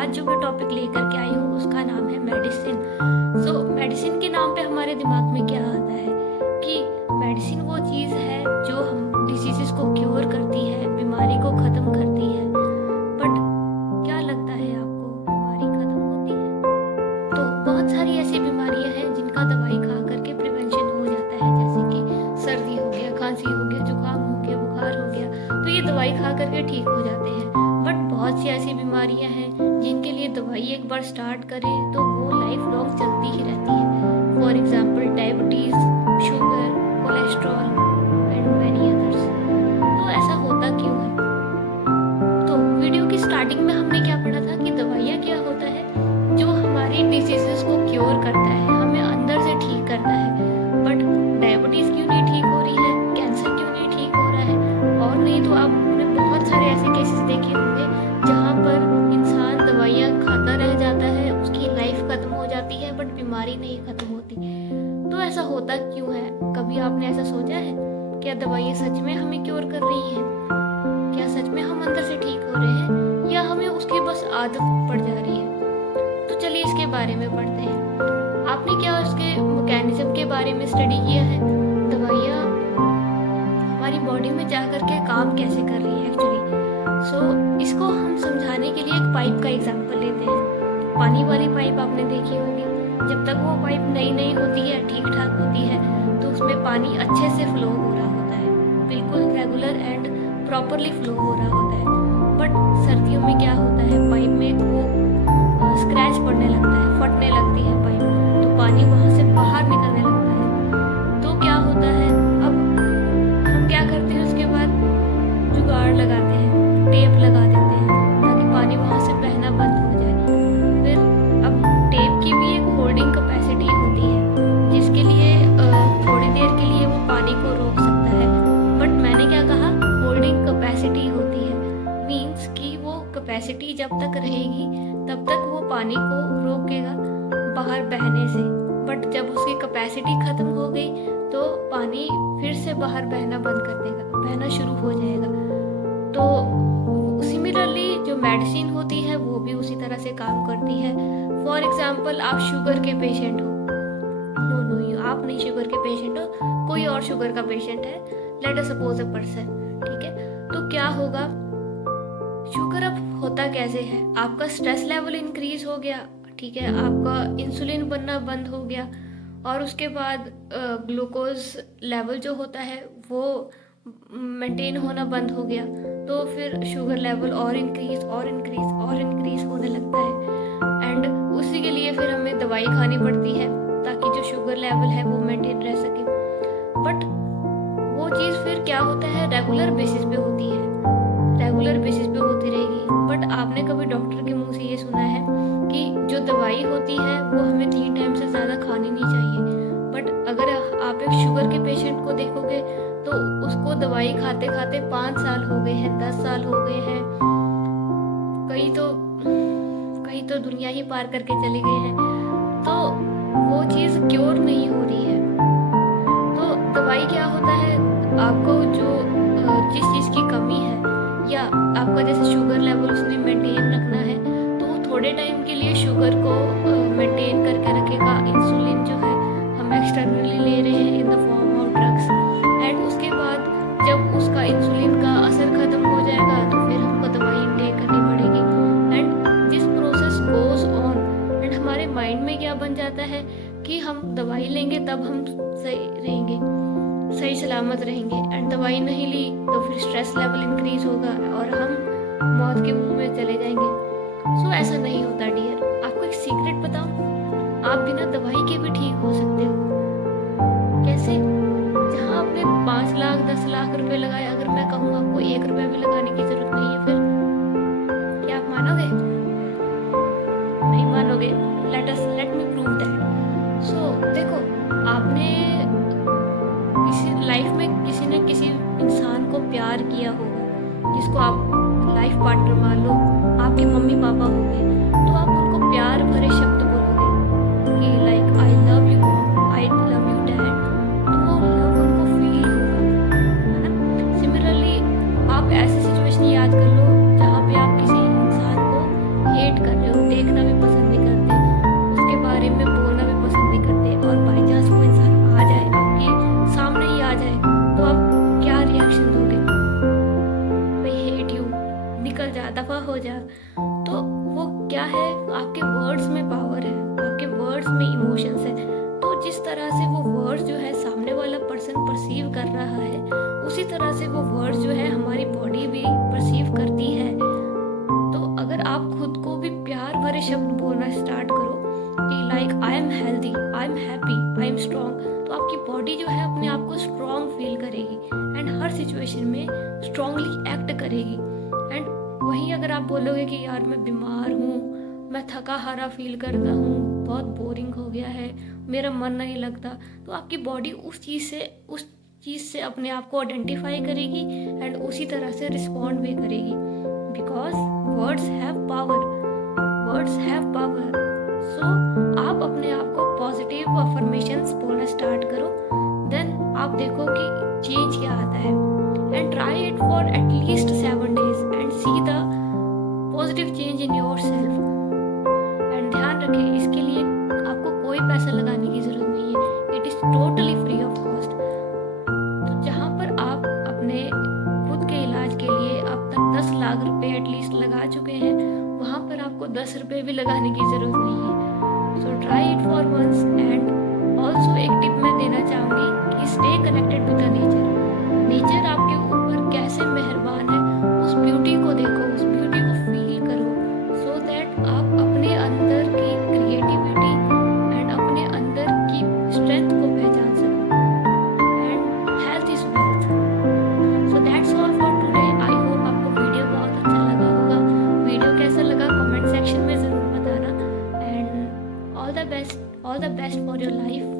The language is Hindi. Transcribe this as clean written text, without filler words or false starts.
आज जो मैं टॉपिक लेकर के आई हूँ उसका नाम है मेडिसिन। मेडिसिन के नाम पे हमारे दिमाग में क्या आता है कि मेडिसिन वो चीज़ है जो हम डिसीजेस को क्योर करती है, बीमारी को ख़त्म करती है। बट क्या लगता है आपको, बीमारी ख़त्म होती है? तो बहुत सारी ऐसी बीमारियां हैं जिनका दवाई खा करके प्रिवेंशन हो जाता है, जैसे कि सर्दी हो गया, खांसी हो गया, जुकाम हो गया, बुखार हो गया, तो ये दवाई खा करके ठीक हो जाते हैं। बट बहुत सी ऐसी बीमारियां हैं जिनके लिए दवाई एक बार स्टार्ट करें तो वो लाइफ लॉन्ग चलती ही रहती है। For example diabetes, sugar, cholesterol and many others. तो ऐसा होता क्यों है? तो वीडियो की स्टार्टिंग में हमने क्या पढ़ा था कि दवाइयाँ क्या होता है, जो हमारी डिजीजेस को क्योर करता है, हमें अंदर से ठीक करता है। बट डायबिटीज़ क्यों नहीं ठीक हो रही है, कैंसर क्यों नहीं ठीक हो रहा है? और नहीं तो आपने बहुत सारे ऐसे केसेस देखे होंगे जहाँ पर इंसान दवाइयाँ खाता रह जाता है, उसकी लाइफ खत्म हो जाती है बट बीमारी नहीं खत्म होती। तो ऐसा होता क्यों है? कभी आपने ऐसा सोचा है? क्या दवाइयाँ सच में हमें क्योर कर रही हैं? क्या सच में हम अंदर से ठीक हो रहे हैं या हमें उसकी बस आदत पड़ जा रही है? तो चलिए इसके बारे में पढ़ते हैं। आपने क्या उसके मैकेनिज्म के बारे में स्टडी किया है? दवाइयाँ हमारी बॉडी में जा कर के काम कैसे कर रही है एक्चुअली। इसको हम समझाने के लिए एक पाइप का एग्जांपल लेते हैं। पानी वाली पाइप आपने देखी होगी। जब तक वो पाइप नई नई होती है, ठीक ठाक होती है, तो उसमें पानी अच्छे से फ्लो हो रहा होता है, बिल्कुल रेगुलर एंड प्रॉपरली फ्लो हो रहा होता है। बट सर्दियों में क्या होता है, पाइप में वो स्क्रैच पड़ने लगता है, फटने लगती है पाइप, तो पानी वहाँ से बाहर निकलने लगता है। तो क्या होता है, अब हम क्या करते हैं उसके बाद, जुगाड़ लगाते हैं, टेप लगा देते हैं ताकि पानी वहाँ से बहना बंद हो जाए। फिर अब टेप की भी एक होल्डिंग कैपेसिटी होती है जिसके लिए थोड़ी देर के लिए वो पानी को रोक सकता है। बट मैंने क्या कहा, होल्डिंग कैपेसिटी होती है, मीन्स कि वो कैपेसिटी जब तक रहेगी तब तक वो पानी को रोकेगा बाहर बहने से। बट जब उसकी कैपेसिटी ख़त्म हो गई तो पानी फिर से बाहर बहना बंद कर देगा, बहना शुरू हो जाएगा। तो सिमिलरली जो मेडिसिन होती है वो भी उसी तरह से काम करती है। फॉर एग्जाम्पल आप शुगर के पेशेंट हो, नो आप नहीं शुगर के पेशेंट हो, कोई और शुगर का पेशेंट है, let us suppose a person, ठीक है। तो क्या होगा, शुगर अब होता कैसे है, आपका स्ट्रेस लेवल इंक्रीज हो गया, ठीक है, आपका इंसुलिन बनना बंद हो गया और उसके बाद ग्लूकोज लेवल जो होता है वो मेंटेन होना बंद हो गया, तो फिर शुगर लेवल और इंक्रीज होने लगता है। एंड उसी के लिए फिर हमें दवाई खानी पड़ती है ताकि जो शुगर लेवल है वो मेंटेन रह सके। बट वो चीज़ फिर क्या होता है, रेगुलर बेसिस पे होती है, रेगुलर बेसिस पे होती रहेगी। बट आपने कभी डॉक्टर के मुंह से ये सुना है कि जो दवाई होती है वो हमें 3 टाइम से ज़्यादा खानी नहीं चाहिए। बट अगर आप एक शुगर के पेशेंट को देखोगे तो उसको दवाई खाते खाते 5 साल हो गए हैं, 10 साल हो गए हैं, कई तो दुनिया ही पार करके चले गए हैं, तो वो चीज़ क्योर नहीं हो रही है। तो दवाई क्या होता है, आपको जो जिस चीज़ की कमी है या आपका जैसे शुगर लेवल उसने मेंटेन रखना है तो वो थोड़े टाइम के लिए शुगर को मेंटेन करके रखेगा। इंसुलिन जो है हम एक्सटर्नली ले रहे हैं in the form of drugs, and उसके बाद जब उसका इंसुलिन का असर खत्म हो जाएगा तो फिर हमको दवाई इनटेक करनी पड़ेगी। And this process goes on, and हमारे माइंड में क्या बन जाता है कि हम दवाई लेंगे तब हम सही रहेंगे, सही सलामत रहेंगे, एंड दवाई नहीं ली तो फिर स्ट्रेस लेवल इंक्रीज होगा और हम मौत के मुंह में चले जाएंगे। ऐसा नहीं होता डियर। आपको एक सीक्रेट बताऊं, आप बिना दवाई के भी ठीक हो सकते हो। कैसे? जहाँ आपने 5 लाख 10 लाख रुपए लगाए, अगर मैं कहूँ आपको 1 रुपया भी लगाने की जरूरत नहीं है, फिर क्या आप मानोगे? नहीं मानोगे। Let me prove that. देखो, आपने किसी लाइफ में किसी न किसी इंसान को प्यार किया होगा, जिसको आप लाइफ पार्टनर मान लो, आपके मम्मी पापा होंगे, तो आप उनको प्यार भरे शब्द बोलोगे कि like I love you mom, I love you dad, तो वो लव उनको फील होगा, है ना। सिमिलरली आप ऐसी सिचुएशन याद कर लो जहाँ पे आप किसी इंसान को हेट कर रहे हो, हो जाए, तो वो क्या है, आपके वर्ड्स में पावर है, आपके वर्ड्स में इमोशंस है। तो जिस तरह से वो वर्ड्स जो है सामने वाला पर्सन परसीव कर रहा है, उसी तरह से वो वर्ड्स जो है हमारी बॉडी भी परसीव करती है। तो अगर आप खुद को भी प्यार भरे शब्द बोलना स्टार्ट करो कि like I am healthy, I am happy, I am strong, तो आपकी बॉडी जो है अपने आप को स्ट्रॉन्ग फील करेगी एंड हर सिचुएशन में स्ट्रॉन्गली एक्ट करेगी। एंड वहीं अगर आप बोलोगे कि यार मैं बीमार हूँ, मैं थका हारा फील करता हूँ, बहुत बोरिंग हो गया है, मेरा मन नहीं लगता, तो आपकी बॉडी उस चीज़ से अपने आप को आइडेंटिफाई करेगी एंड उसी तरह से रिस्पॉन्ड भी करेगी। Because words have power, words have power. So आप अपने आप को पॉजिटिव अफर्मेशंस बोलना स्टार्ट करो, देन आप देखो कि चेंज क्या आता है। And try it for at least 7 days and see the positive change in yourself. And ध्यान रखें, इसके लिए आपको कोई पैसा लगाने की ज़रूरत नहीं है, it is totally free of cost. तो जहाँ पर आप अपने खुद के इलाज के लिए अब तक 10 लाख रुपए एटलीस्ट लगा चुके हैं, वहाँ पर आपको 10 रुपये भी लगाने की ज़रूरत नहीं है। So try it for once. And also एक टिप मैं देना चाहूँगी कि stay connected with the nature. Nature आपके ऊपर कैसे मेहरबान है, उस ब्यूटी को देखो, उस ब्यूटी को फील करो, सो दैट आप अपने अंदर की क्रिएटिविटी एंड अपने अंदर की स्ट्रेंथ को पहचान सको। And health is wealth. So that's all for today. I hope आपको वीडियो बहुत अच्छा लगा होगा। वीडियो कैसा लगा कमेंट सेक्शन में ज़रूर बताना। And all the best for your life.